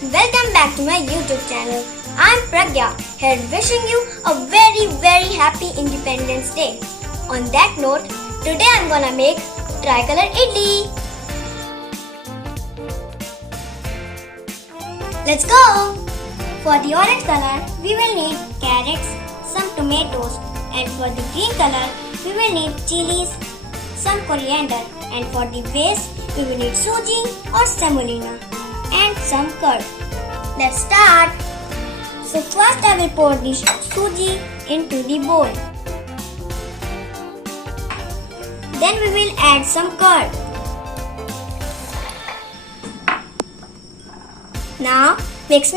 Welcome back to my YouTube channel. I'm Pragya, here wishing you a very happy Independence Day. On that note, today I'm gonna make tricolor idli. Let's go! For the orange color, we will need carrots, some tomatoes, and for the green color, we will need chilies, some coriander, and for the base, we will need suji or semolina and some curd. Let's start. So first I will pour the suji into the bowl. Then we will add some curd. Now mix.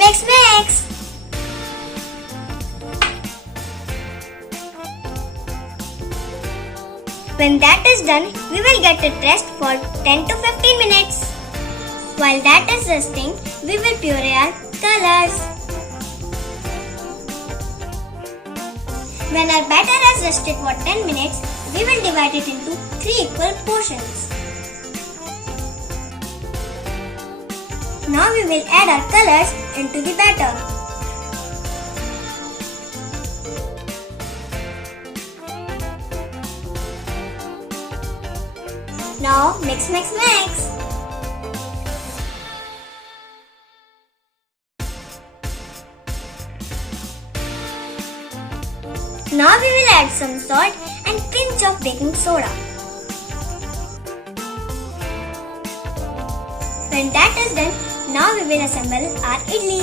When that is done, we will get it rest for 10 to 15 minutes. While that is resting, we will puree our colors. When our batter has rested for 10 minutes, we will divide it into 3 equal portions. Now we will add our colors into the batter. Now mix. Now we will add some salt and pinch of baking soda. When that is done, now we will assemble our idli.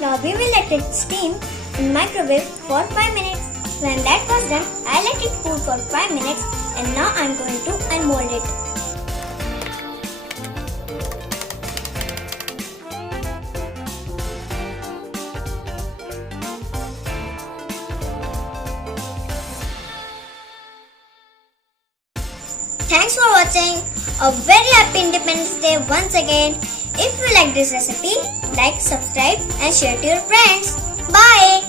Now we will let it steam in microwave for 5 minutes. When that was done, I let it cool for 5 minutes and now I am going to unmold it. Thanks for watching. A very happy Independence Day once again. If you like this recipe, like, subscribe and share to your friends. Bye.